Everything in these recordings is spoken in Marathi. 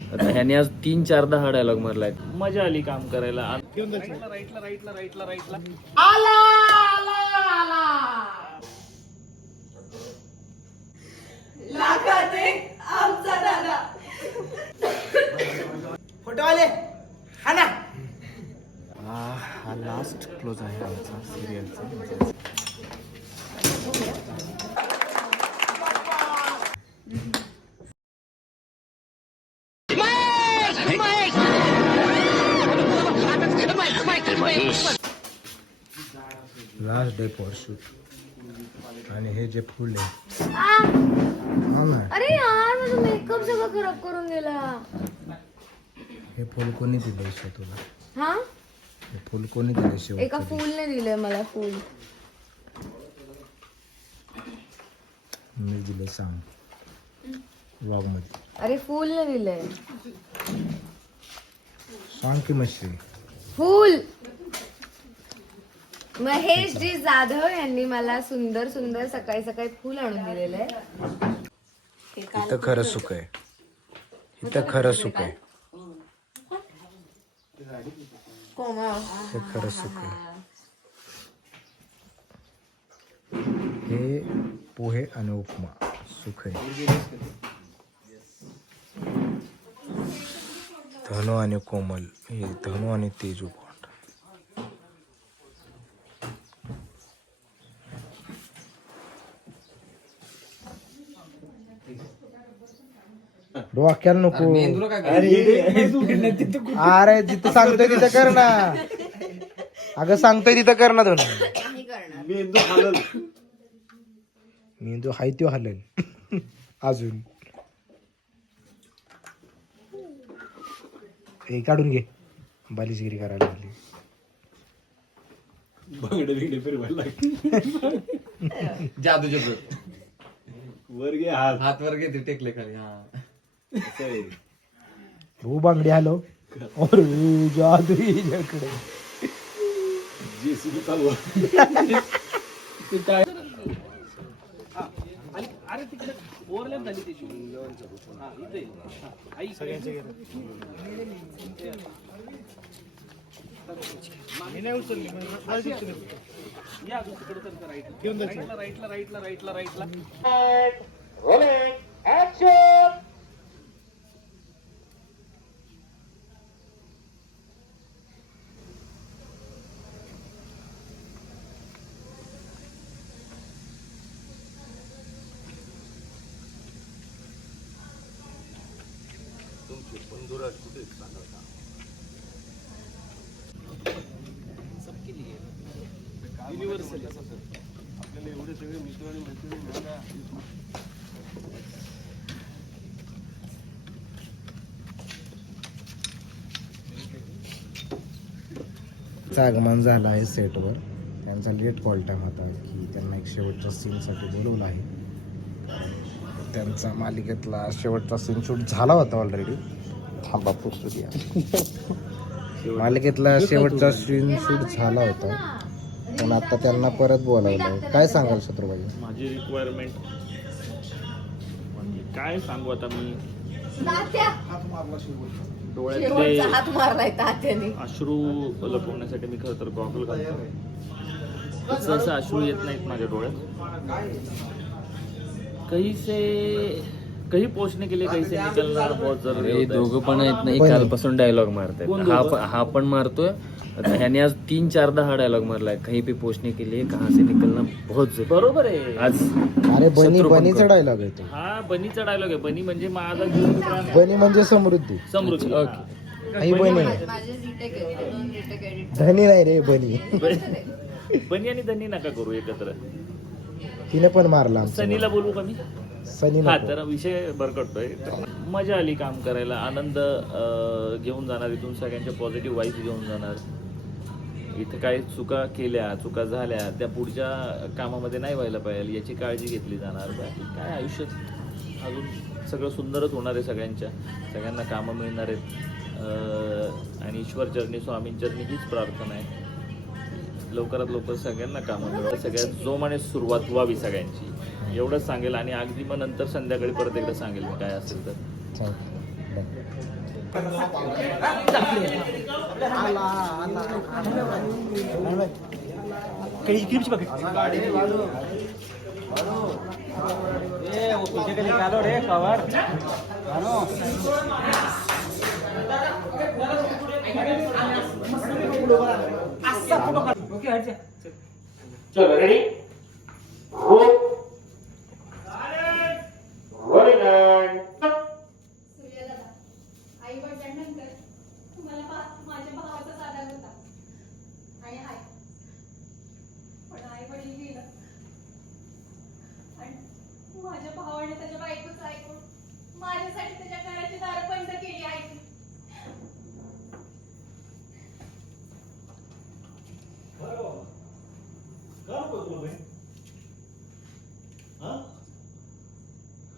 आता ह्याने आज तीन चारदा हा डायलॉग मारलाय मजा आली काम करायला. हा हा लास्ट क्लोज आहे आमचा सिरियलचा लास्ट डे फॉर शूट आणि हे जे फुल आहे. हा ना. अरे यार माझा मेकअप सगळं खराब करून गेला. हे फुल कोणी दिलंय शिव तुला? हा? हे फुल कोणी दिलंय शिव एका फुलने दिलंय मला फुल. मी दिलंय सांग. व्लॉग मध्ये. अरे फुलने दिलंय. सांग की मश्री. फुल! महेश जी जाधव यांनी मला सुंदर सुंदर सकाळी सकाळी फुल आणून दिलेलं आहे. इथं खरं सुख आहे. इथं खरं सुख आहे. हे खरं सुख आहे. हे पोहे आणि उपमा सुख आहे. धनु आणि कोमल हे धनु आणि तेजू बॉन्ड डोक्याला नको. अरे जिथं सांगतोय तिथं कर ना. अगं सांगतोय तिथं कर ना दोन मेंदू हाय त्यो हलेल. अजून. हे काढून घे. बालिशगिरी करायला लागली. जादूचे वर घे हात. हात वर घे ते टेकले खाली हा भू बांगडी हॅलो. और जादू हिच्याकडे चं आगमन झालं आहे सेटवर. त्यांचा लेट कॉल टाईम होता की त्यांना एक शेवटच्या सीनसाठी बोलवलं आहे. त्यांचा मालिकेतला शेवटचा सीन शूट झाला होता ऑलरेडी थांबा पुसू द्या मालिकेतला शेवटचा सीन शूट झाला होता. पण आता त्यांना परत बोलावलं काय सांगाल शत्रुबाई माझी रिक्वायरमेंट काय सांगू आता मी? डोळ्यातले हात मारलाय तात्याने. अश्रू लपवण्यासाठी मी खरं तर गॉगल घालतो सहसा अश्रू येत नाहीत माझ्या डोळ्यात? कहीं से कहीं पोहोचने के लिए कहीं से निकलना बहुत जरूरी होता है. दोघं पण आहेत नाही कालपासून डायलॉग मारतायत. हा पण- हा पण मारतोय. आता ह्याने आज तीन चारदा हा डायलॉग मारलाय. कहीं पे पोहोचने के लिए कहाँ से निकलना बहुत जरूरी बरोबर आहे. आज अरे बनी बनीचा. डायलॉग आहे तो. हा बनीचा डायलॉग आहे. बनी म्हणजे माझा जीव प्राण आहे. बनी म्हणजे समृद्धी. समृद्धी ओके. ही बनी माझे रिटेक आहे दोन रिटेक एडिट धनी नाही रे बनी. बनी आणि धनी नका करू एकत्र. तिने पण मारला सनीला बोलू का मी? सनी हा नको. तर विषय भरकटतोय तर मजा आली काम करायला. आनंद अं, घेऊन जाणार इथून सगळ्यांच्या पॉझिटिव्ह वाईफ घेऊन जाणार. इथं काही चुका केल्या चुका झाल्या त्या पुढच्या कामामध्ये नाही व्हायला पाहिजे याची काळजी घेतली जाणार. बाकी काय आयुष्यात अजून सगळं सुंदरच होणार आहे सगळ्यांच्या. सगळ्यांना कामं मिळणार आहेत. आणि ईश्वर चरणी स्वामींचरणी हीच प्रार्थना आहे. लवकरात लवकर सगळ्यांना कामं मिळवा. सगळ्यात जोमाने सुरुवात व्हावी सगळ्यांची. एवढंच सांगेल आणि अगदी मग नंतर संध्याकाळी परत एकदा सांगेल मी काय असेल तर. चालतं चलो हो. रेडी आई वडिलांनंतर तुम्हाला पा- माझ्या भावाचाच आधार होता आणि हाय पण आई वडील गेलं आणि माझ्या भावाने त्याच्या बायकोचं ऐकून माझ्यासाठी त्याच्या घराची दार बंद केली आई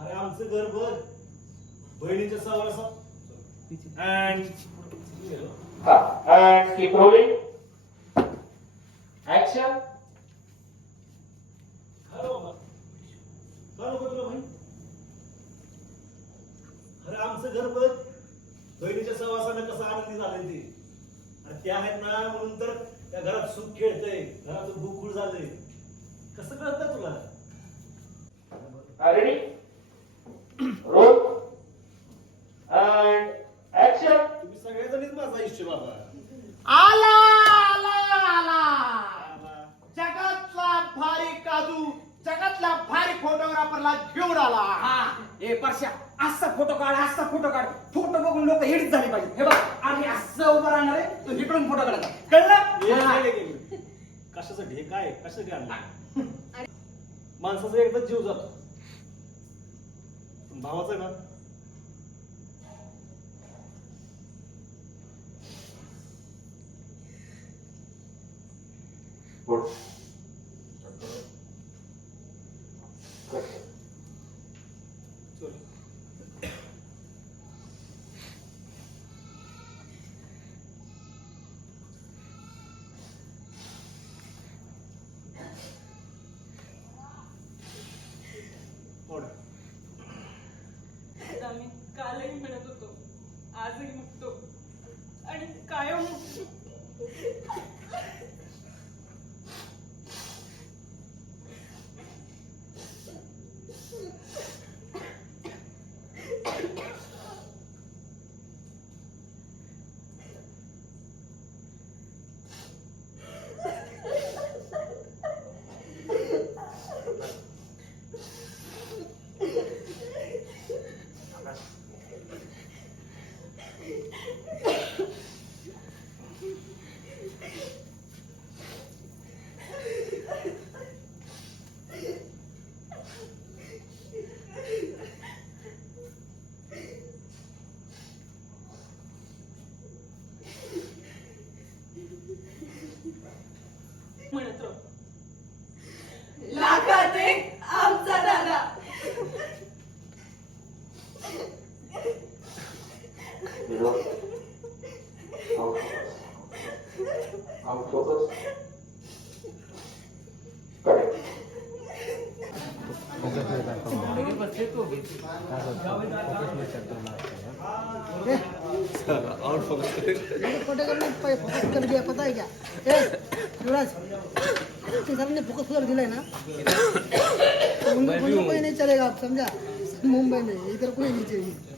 अरे आमचं घर बघ बहिणीच्या सवासा And and keep rolling. Action. खरं बाबा का नको तुला भाई. अरे आमचं घर बघ. बहिणीच्या सहवासानं कसं आनंदी झाले ते. आणि त्या आहेत ना म्हणून तर त्या घरात सुख खेळतंय. घराचं बुकुळ झालंय. कसं कळत तुला? Roll. And action. तुम्ही सगळ्याजणीच माझा इष्ट बाबा. आला आला आला. जगातला भारी काजू जगातला भारी फोटोग्राफरला घेऊन आला. हा. ए परश्या असा फोटो काढ असा फोटो काढ. फोटो बघून लोक हिट झाली पाहिजे. हे बघ आणि असं उभं राहणार आहे तो हिकडून फोटो काढायचा कळलं? हा. ये, ये, ये. कशासाठी? आणलं? माणसाचा एकदाच जीव जातो. भावाचं आहे ना ओढ. आम्ही कालही म्हणत होतो आजही मुक्तो आणि कायम मुक्तो म्हणत राहू लाखात एक आमचा दादा फोटो करने फोकस कर दिया पता है क्या ए युवराज के सामने फोकस कर दिला है ना तो उनको उनको कोई नहीं चलेगा आप समझा मुंबई में इधर कोई नहीं चाहिए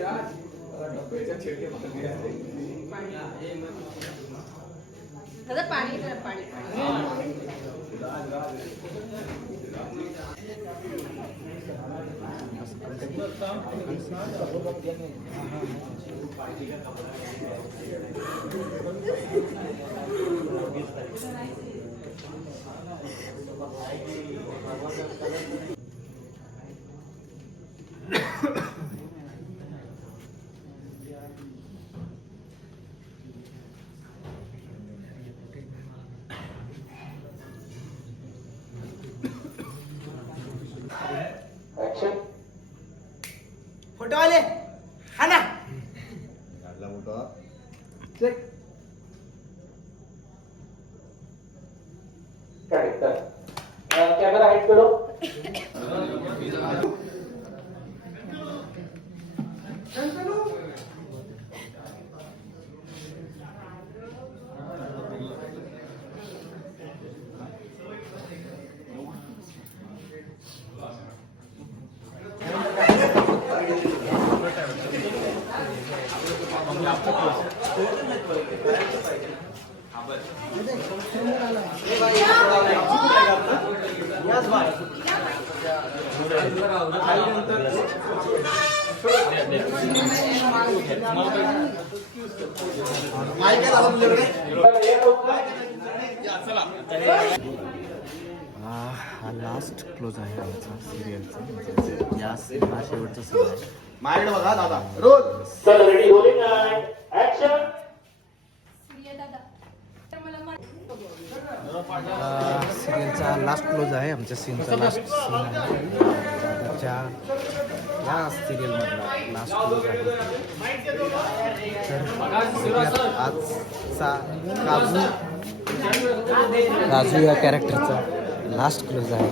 राज फोकस है कि ये हाँ दादा पाणी करा, पाणी. फोटो आले हा लास्ट क्लोज आहे आमचा सिरियलचा म्हणजे या हा शेवटचा आहे. माझ्याकडे बघा दादा. रोज. सूर्य दादा तर मला मा- सिरियलचा लास्ट क्लोज आहे आमच्या सीनचा लास्ट सीन आहे. या सिरियलमधला लास्ट क्लोज आहे. तर आजचा काजू राजू या कॅरेक्टरचा लास्ट क्लोज आहे.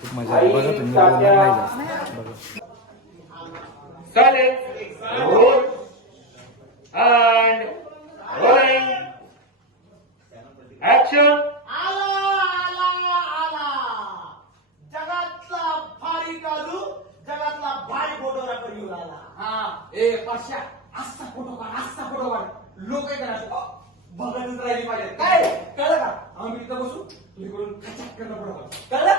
खूप मजा आहे बघा तुम्ही बोलणार नाही जास्त बघा आला आला आला. जगातला भारी काजू जगातला भारी फोटोग्राफर येऊन आला हा ए पाशा असा फोटो काढ असा फोटो काढ. लोक काय बघतच राहिली पाहिजे काय कळलं का आम्ही इथं बसू इकडून खचाक करणं फोटो काढ कळलं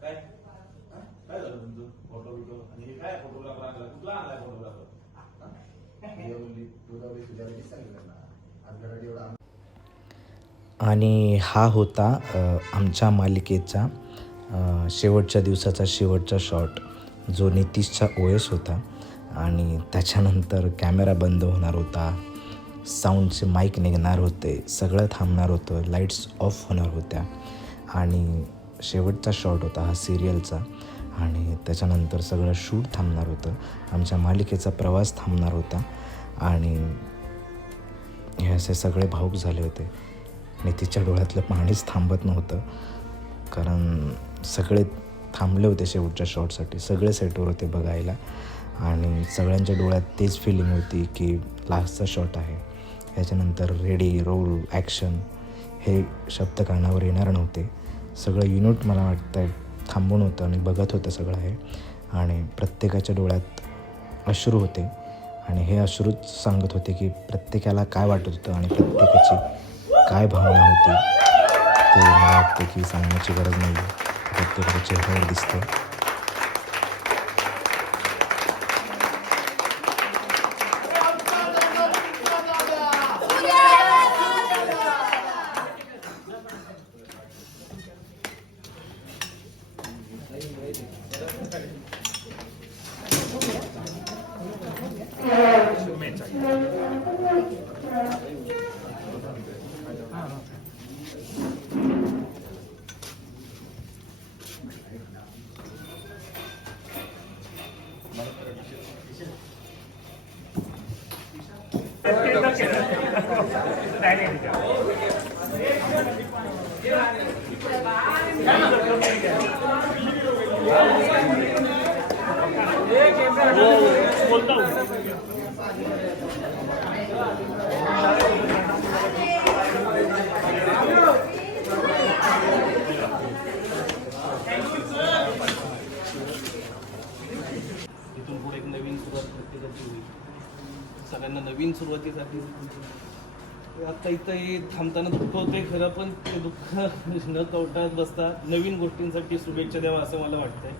काय काय झालं तुमचं फोटो बिटो आणि हे काय फोटोग्राफर आणला कुठला आणलाय फोटोग्राफर आणि हा होता आमच्या मालिकेचा शेवटच्या दिवसाचा शेवटचा शॉट जो नितीशचा ओ एस होता. आणि त्याच्यानंतर कॅमेरा बंद होणार होता साऊंडचे माईक निघणार होते सगळं थांबणार होतं लाईट्स ऑफ होणार होत्या. आणि शेवटचा शॉट होता हा सिरियलचा आणि त्याच्यानंतर सगळं शूट थांबणार होतं. आमच्या मालिकेचा प्रवास थांबणार होता. आणि हे असे सगळे भाऊक झाले होते. नितीच्या डोळ्यातलं पाणीच थांबत नव्हतं. कारण सगळे थांबले होते शेवटच्या शॉटसाठी. सगळे सेटवर होते बघायला. आणि सगळ्यांच्या डोळ्यात तेच फिलिंग होती की लास्टचा शॉट आहे. ह्याच्यानंतर रेडी रोल ॲक्शन हे शब्द कानावर येणार नव्हते. सगळं युनिट मला वाटतं थांबून होतं आणि बघत होतं सगळं हे. आणि प्रत्येकाच्या डोळ्यात अश्रू होते. आणि हे अश्रूच सांगत होते की प्रत्येकाला काय वाटत होतं आणि प्रत्येकाची काय भावना होती ते मला वाटते की सांगण्याची गरज नाही आहे प्रत्येकाच्या चेहऱ्यावर दिसतं बोलता हो. पुढे एक नवीन सुरुवात प्रत्येकाची होईल. सगळ्यांना नवीन सुरुवातीसाठी. आता इथं हे थांबताना दुःख होते खरं पण ते दुःख न तोटात बसता नवीन गोष्टींसाठी शुभेच्छा द्यावा असं मला वाटतंय.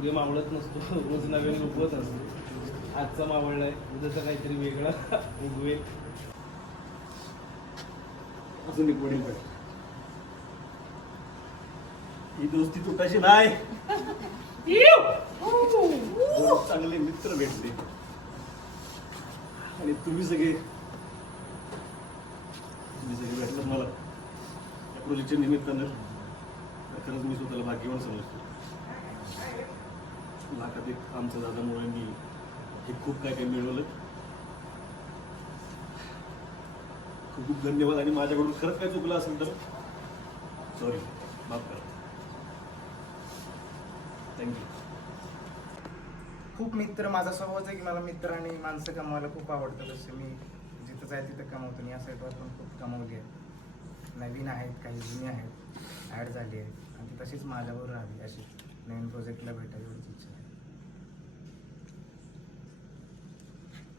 सूर्य मावळत नसतो रोज नवीन उगवत असतो. आजचा मावळलाय उद्याचा काहीतरी वेगळा उगवेल. अजून एक वडील भेट ही दोस्ती तुटायची नाही. दोन चांगले मित्र भेटले. आणि तुम्ही सगळे तुम्ही सगळे भेटलं मला. या प्रोजेक्टच्या निमित्तानं. खरंच मी स्वतःला भाग्यवान समजतो. लाखात एक आमच्या दादामुळे मी हे खूप काय काय मिळवलं. खूप खूप धन्यवाद. आणि माझ्याकडून खरंच काय चुकलं असेल तर? सॉरी माफ करा. थँक्यू खूप मित्र माझा स्वभावच आहे की मला मित्र आणि माणसं कमवायला खूप आवडतं. तसे मी जिथं जाय तिथं कमवतो. आणि या साईडवर पण खूप कमवली आहे. नवीन आहेत काही जुनी आहेत. ॲड झाली आहेत. आणि ती तशीच माझ्याबरोबर राहावी अशी नवीन प्रोजेक्टला भेटायची एवढीच इच्छा आहे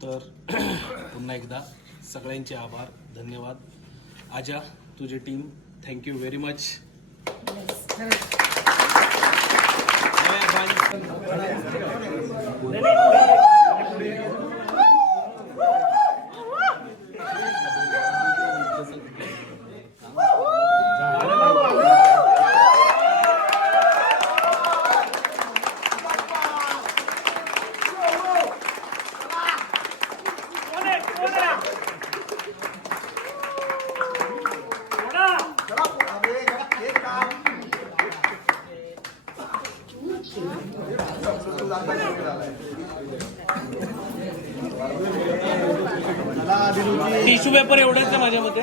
तर पुन्हा एकदा सगळ्यांचे आभार धन्यवाद. आजा तुझी team thank you very much tissue paper एवढेच आहे माझ्या मते?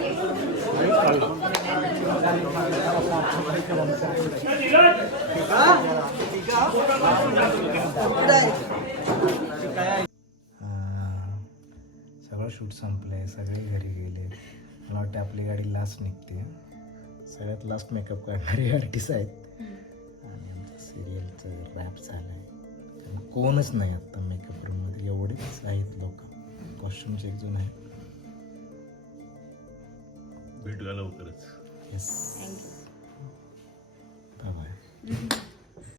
सगळं शूट संपलं आहे सगळे घरी गेले. मला वाटतं आपली गाडी लास्ट निघते. सगळ्यात लास्ट मेकअप करणारे आर्टिस्ट आहेत. आणि आमचं सिरियलचं रॅप झालं आहे कोणच नाही आत्ता मेकअप रूममध्ये एवढेच आहेत लोक. कॉस्ट्युमचे एक जण आहे भेटूया लवकरच. Yes thank you bye bye